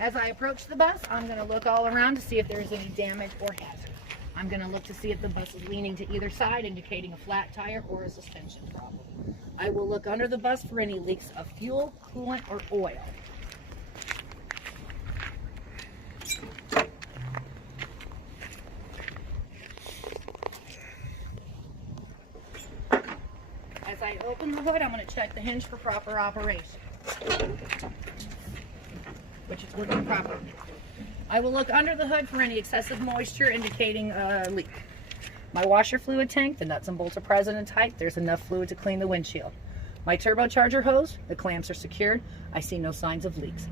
As I approach the bus, I'm going to look all around to see if there's any damage or hazard. I'm going to look to see if the bus is leaning to either side, indicating a flat tire or a suspension problem. I will look under the bus for any leaks of fuel, coolant, or oil. As I open the hood, I'm going to check the hinge for proper operation, which is working properly. I will look under the hood for any excessive moisture indicating a leak. My washer fluid tank, the nuts and bolts are present and tight. There's enough fluid to clean the windshield. My turbocharger hose, the clamps are secured. I see no signs of leaks.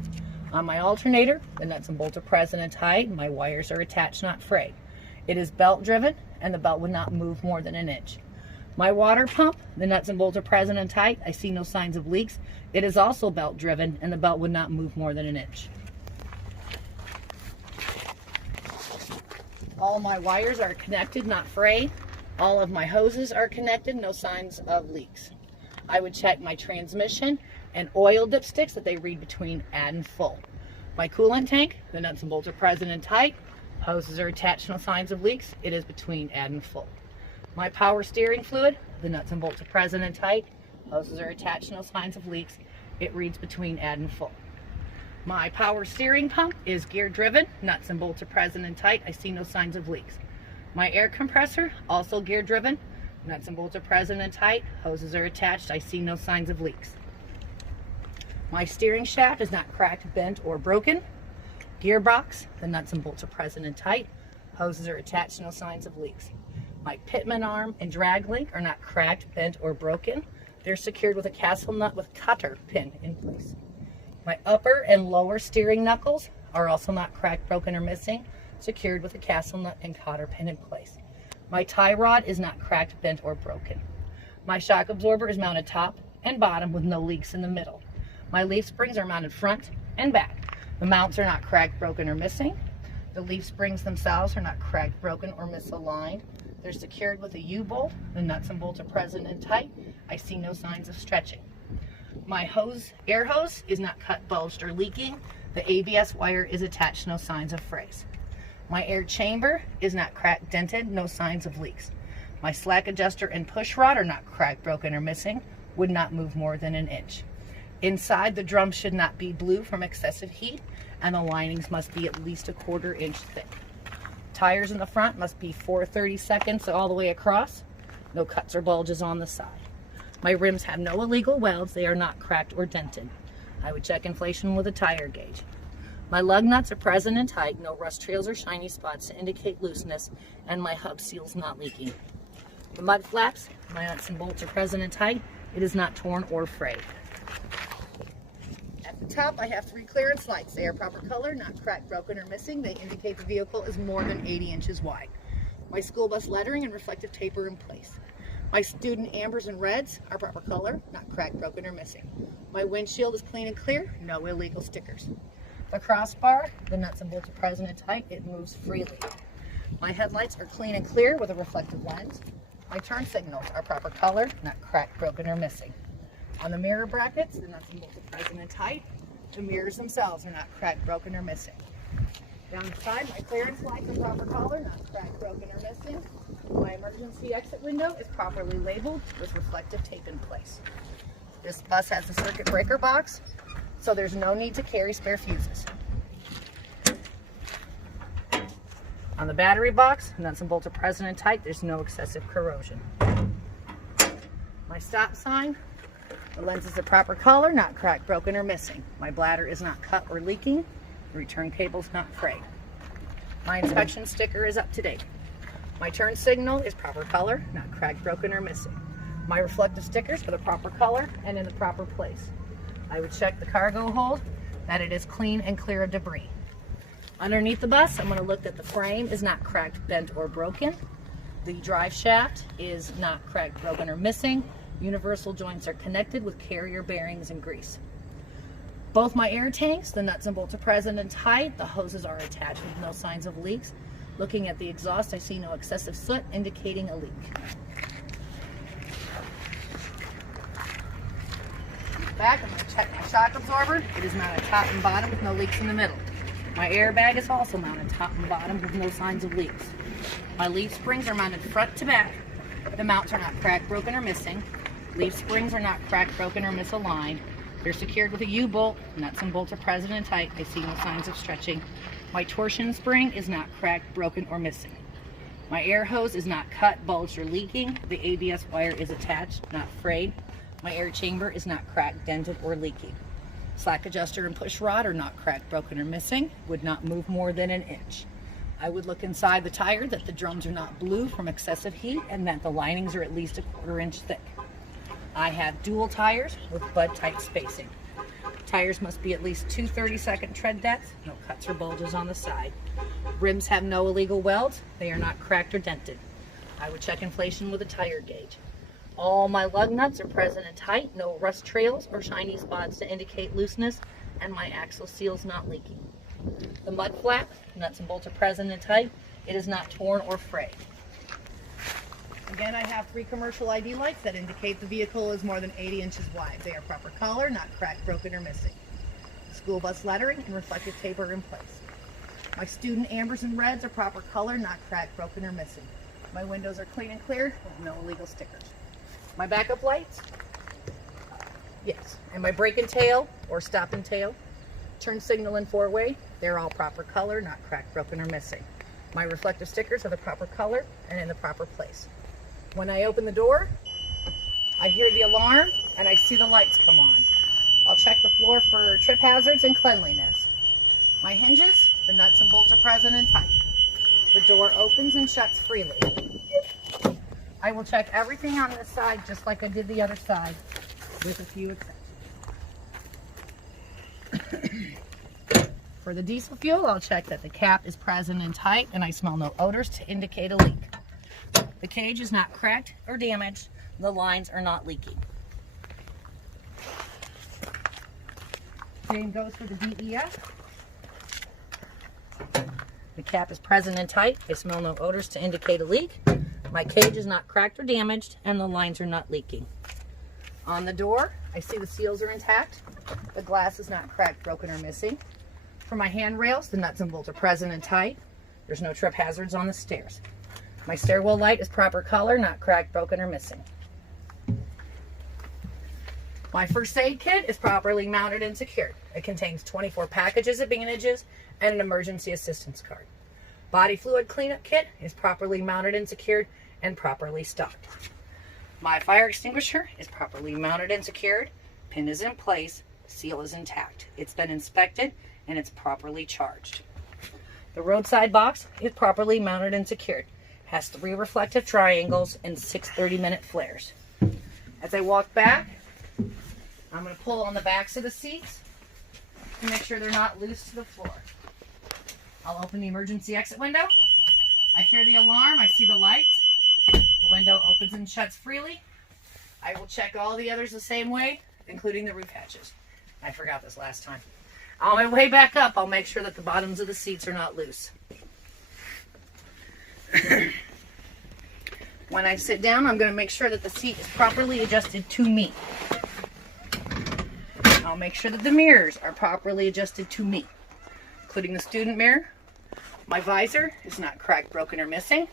On my alternator, the nuts and bolts are present and tight. My wires are attached, not frayed. It is belt driven and the belt would not move more than an inch. My water pump, the nuts and bolts are present and tight. I see no signs of leaks. It is also belt driven and the belt would not move more than an inch. All my wires are connected, not frayed. All of my hoses are connected, no signs of leaks. I would check my transmission and oil dipsticks that they read between add and full. My coolant tank, the nuts and bolts are present and tight. Hoses are attached, no signs of leaks. It is between add and full. My power steering fluid, the nuts and bolts are present and tight. Hoses are attached, no signs of leaks. It reads between add and full. My power steering pump is gear driven, nuts and bolts are present and tight. I see no signs of leaks. My air compressor, also gear driven, nuts and bolts are present and tight. Hoses are attached. I see no signs of leaks. My steering shaft is not cracked, bent, or broken. Gearbox, the nuts and bolts are present and tight. Hoses are attached, no signs of leaks. My pitman arm and drag link are not cracked, bent, or broken. They're secured with a castle nut with cutter pin in place. My upper and lower steering knuckles are also not cracked, broken, or missing, secured with a castle nut and cotter pin in place. My tie rod is not cracked, bent, or broken. My shock absorber is mounted top and bottom with no leaks in the middle. My leaf springs are mounted front and back. The mounts are not cracked, broken, or missing. The leaf springs themselves are not cracked, broken, or misaligned. They're secured with a U-bolt. The nuts and bolts are present and tight. I see no signs of stretching. My hose, air hose, is not cut, bulged, or leaking. The ABS wire is attached, no signs of frays. My air chamber is not cracked, dented, no signs of leaks. My slack adjuster and push rod are not cracked, broken, or missing, would not move more than an inch. Inside, the drum should not be blue from excessive heat, and the linings must be at least a 1/4 inch thick. Tires in the front must be 4/32 all the way across. No cuts or bulges on the side. My rims have no illegal welds. They are not cracked or dented. I would check inflation with a tire gauge. My lug nuts are present and tight. No rust trails or shiny spots to indicate looseness, and my hub seal's not leaking. The mud flaps, my nuts and bolts are present and tight. It is not torn or frayed. At the top, I have 3 clearance lights. They are proper color, not cracked, broken, or missing. They indicate the vehicle is more than 80 inches wide. My school bus lettering and reflective tape are in place. My student ambers and reds are proper color, not cracked, broken, or missing. My windshield is clean and clear, no illegal stickers. The crossbar, the nuts and bolts are present and tight. It moves freely. My headlights are clean and clear with a reflective lens. My turn signals are proper color, not cracked, broken, or missing. On the mirror brackets, the nuts and bolts are present and tight. The mirrors themselves are not cracked, broken, or missing. Down the side, my clearance lights are proper color, not cracked, broken, or missing. My emergency exit window is properly labeled with reflective tape in place. This bus has a circuit breaker box, so there's no need to carry spare fuses. On the battery box, nuts and bolts are present and tight. There's no excessive corrosion. My stop sign, the lenses are proper color, not cracked, broken, or missing. My bladder is not cut or leaking. The return cable is not frayed. My inspection sticker is up to date. My turn signal is proper color, not cracked, broken, or missing. My reflective stickers are the proper color and in the proper place. I would check the cargo hold, that it is clean and clear of debris. Underneath the bus, I'm going to look that the frame is not cracked, bent, or broken. The drive shaft is not cracked, broken, or missing. Universal joints are connected with carrier bearings and grease. Both my air tanks, the nuts and bolts are present and tight. The hoses are attached with no signs of leaks. Looking at the exhaust, I see no excessive soot indicating a leak. Back, I'm going to check my shock absorber. It is mounted top and bottom with no leaks in the middle. My airbag is also mounted top and bottom with no signs of leaks. My leaf springs are mounted front to back. The mounts are not cracked, broken, or missing. Leaf springs are not cracked, broken, or misaligned. They're secured with a U-bolt. Nuts and bolts are present and tight. I see no signs of stretching. My torsion spring is not cracked, broken, or missing. My air hose is not cut, bulged, or leaking. The ABS wire is attached, not frayed. My air chamber is not cracked, dented, or leaking. Slack adjuster and push rod are not cracked, broken, or missing. Would not move more than an inch. I would look inside the tire that the drums are not blue from excessive heat and that the linings are at least a 1/4 inch thick. I have dual tires with bud tight spacing. Tires must be at least 2 30-second tread depths, no cuts or bulges on the side. Rims have no illegal welds. They are not cracked or dented. I would check inflation with a tire gauge. All my lug nuts are present and tight, no rust trails or shiny spots to indicate looseness, and my axle seal is not leaking. The mud flap, nuts and bolts are present and tight. It is not torn or frayed. Again, I have 3 commercial ID lights that indicate the vehicle is more than 80 inches wide. They are proper color, not cracked, broken, or missing. School bus lettering and reflective tape are in place. My student ambers and reds are proper color, not cracked, broken, or missing. My windows are clean and clear with no illegal stickers. My backup lights, yes, and my brake and tail or stop and tail, turn signal and 4-way, they're all proper color, not cracked, broken, or missing. My reflective stickers are the proper color and in the proper place. When I open the door, I hear the alarm and I see the lights come on. I'll check the floor for trip hazards and cleanliness. My hinges, the nuts and bolts are present and tight. The door opens and shuts freely. I will check everything on this side just like I did the other side, with a few exceptions. For the diesel fuel, I'll check that the cap is present and tight and I smell no odors to indicate a leak. The cage is not cracked or damaged. The lines are not leaking. Same goes for the DEF. The cap is present and tight. I smell no odors to indicate a leak. My cage is not cracked or damaged, and the lines are not leaking. On the door, I see the seals are intact. The glass is not cracked, broken, or missing. For my handrails, the nuts and bolts are present and tight. There's no trip hazards on the stairs. My stairwell light is proper color, not cracked, broken, or missing. My first aid kit is properly mounted and secured. It contains 24 packages of bandages and an emergency assistance card. Body fluid cleanup kit is properly mounted and secured and properly stocked. My fire extinguisher is properly mounted and secured. Pin is in place. Seal is intact. It's been inspected and it's properly charged. The roadside box is properly mounted and secured. Has 3 reflective triangles and 6 30-minute flares. As I walk back, I'm going to pull on the backs of the seats to make sure they're not loose to the floor. I'll open the emergency exit window. I hear the alarm. I see the lights. The window opens and shuts freely. I will check all the others the same way, including the roof hatches. I forgot this last time. On my way back up, I'll make sure that the bottoms of the seats are not loose. When I sit down, I'm going to make sure that the seat is properly adjusted to me. I'll make sure that the mirrors are properly adjusted to me, including the student mirror. My visor is not cracked, broken, or missing.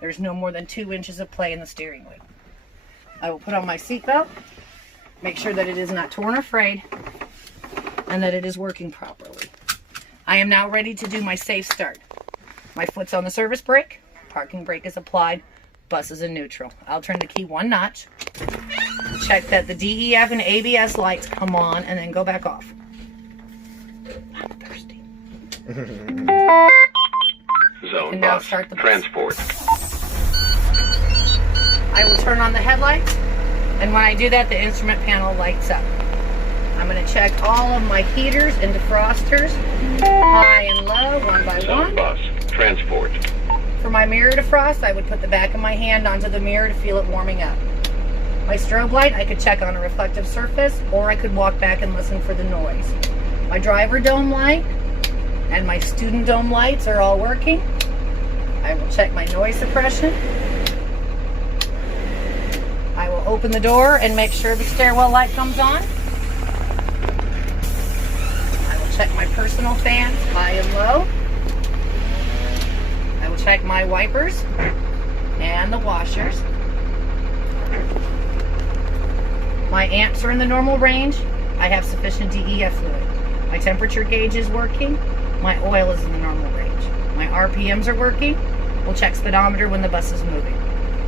There's no more than 2 inches of play in the steering wheel. I will put on my seatbelt, make sure that it is not torn or frayed, and that it is working properly. I am now ready to do my safe start. My foot's on the service brake, parking brake is applied, bus is in neutral. I'll turn the key 1 notch, check that the DEF and ABS lights come on, and then go back off. I'm thirsty. Zone now bus start the bus. transport. I will turn on the headlights, and when I do that, the instrument panel lights up. I'm going to check all of my heaters and defrosters, high and low, one by Zone one. bus transport. For my mirror defrost, I would put the back of my hand onto the mirror to feel it warming up. My strobe light, I could check on a reflective surface, or I could walk back and listen for the noise. My driver dome light and my student dome lights are all working. I will check my noise suppression. I will open the door and make sure the stairwell light comes on. I will check my personal fans, high and low. I will check my wipers and the washers. My amps are in the normal range. I have sufficient DEF fluid. My temperature gauge is working. My oil is in the normal range. My RPMs are working. We'll check speedometer when the bus is moving.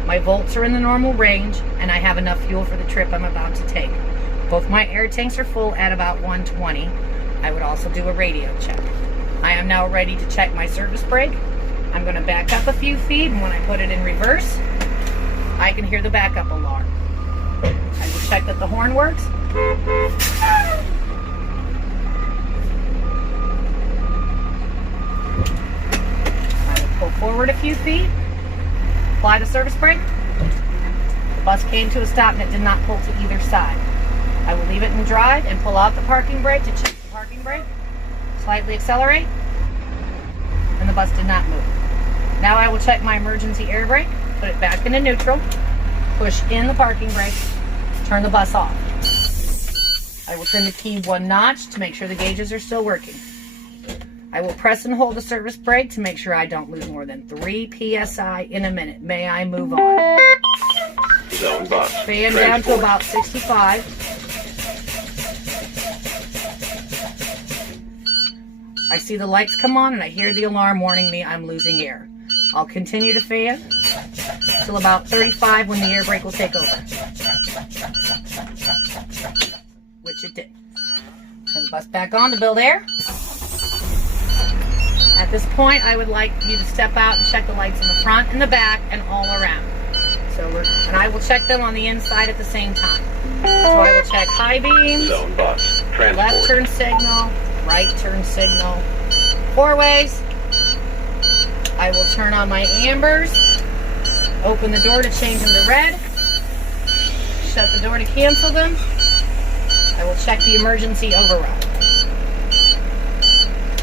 My volts are in the normal range, and I have enough fuel for the trip I'm about to take. Both my air tanks are full at about 120. I would also do a radio check. I am now ready to check my service brake. I'm going to back up a few feet, and when I put it in reverse, I can hear the backup alarm. I will check that the horn works. I will pull forward a few feet, apply the service brake. The bus came to a stop and it did not pull to either side. I will leave it in drive and pull out the parking brake to check the parking brake. Slightly accelerate, and the bus did not move. Now I will check my emergency air brake, put it back into neutral, push in the parking brake, turn the bus off. I will turn the key one notch to make sure the gauges are still working. I will press and hold the service brake to make sure I don't lose more than 3 PSI in a minute. May I move on? Zone bus. Fan down to about 65. I see the lights come on and I hear the alarm warning me I'm losing air. I'll continue to fan till about 35 when the air brake will take over. Which it did. Turn the bus back on to build air. At this point, I would like you to step out and check the lights in the front and the back and all around. And I will check them on the inside at the same time. So I will check high beams, Zone bus. Transport. left turn signal, right turn signal, four ways. I will turn on my ambers, open the door to change them to red, shut the door to cancel them. I will check the emergency override.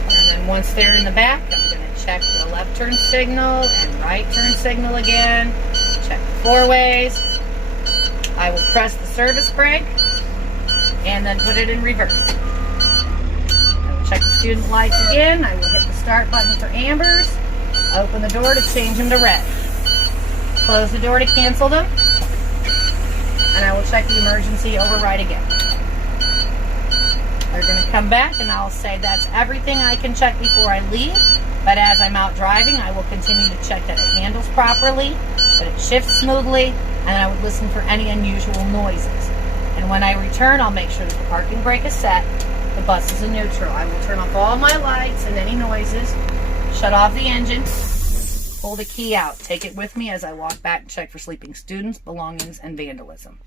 And then once they're in the back, I'm going to check the left turn signal and right turn signal again. Check the four ways. I will press the service brake and then put it in reverse. I will check the student lights again. I will hit the start button for ambers. Open the door to change them to red. Close the door to cancel them. And I will check the emergency override again. They're going to come back and I'll say that's everything I can check before I leave. But as I'm out driving, I will continue to check that it handles properly, that it shifts smoothly, and I would listen for any unusual noises. And when I return, I'll make sure that the parking brake is set, the bus is in neutral. I will turn off all my lights and any noises, shut off the engine, pull the key out, take it with me as I walk back and check for sleeping students, belongings, and vandalism.